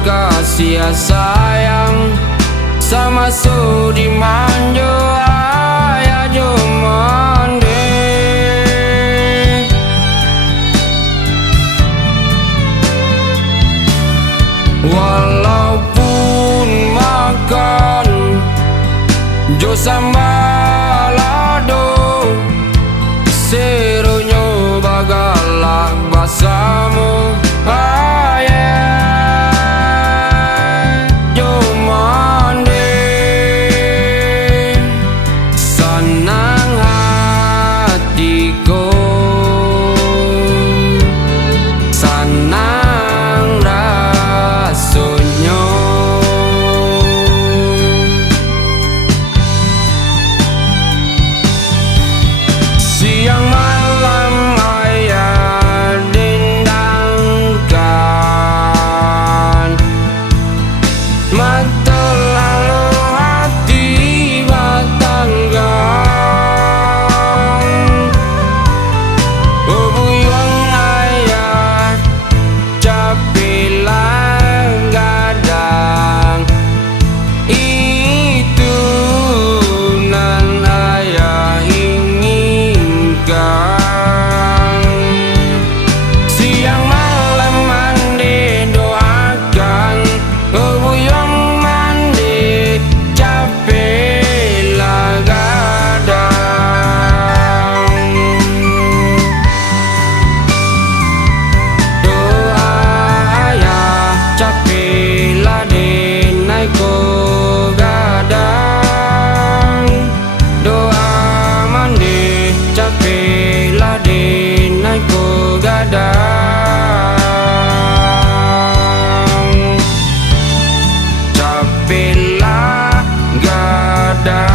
kasih sayang sama sudi manjo ayah jomande. Walaupun makan jo sambalado seronyo bagalak basamu ayah jomande. Senang hatiku, senang rasanya. Siang malam ayah dendangkan, mata lalu hati batangkan. Bubuyang ayah capek lah gadang, itu nan ayah inginkan. Siang malam mandi doakan, bubuyang mandi capek lah gadang. Doa ayah capek lah denai ko gadang. Doa mandi capek lah denai ko gadang. Capek lah gadang.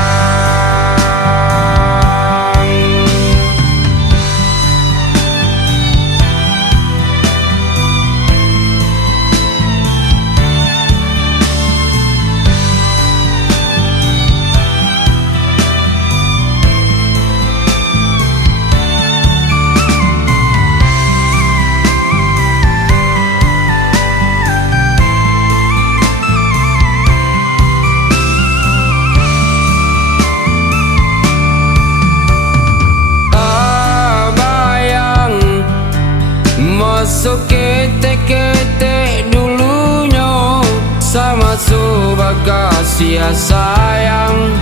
Masuk ketek-ketek dulunya sama subah kasih sayang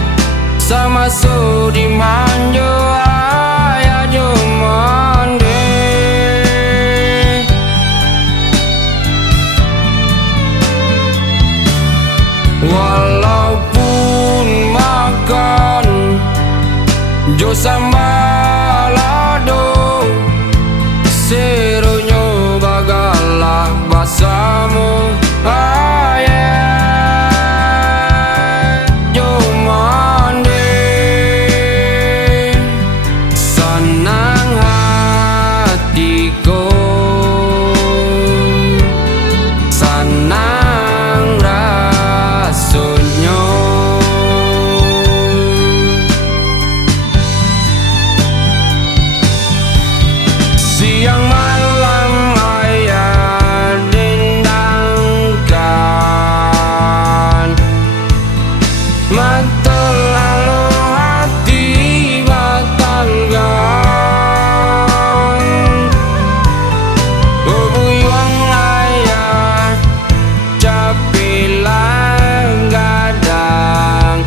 sama sudi manjo ayah jomande. Walaupun makan jo sambalado seronyo bagalak basamu ayah jomande. Senang hatiku, senang rasanya. Siang malam ayah dendangkan, mata lalu hati batangkan. Bubuyang ayah capek lah gadang,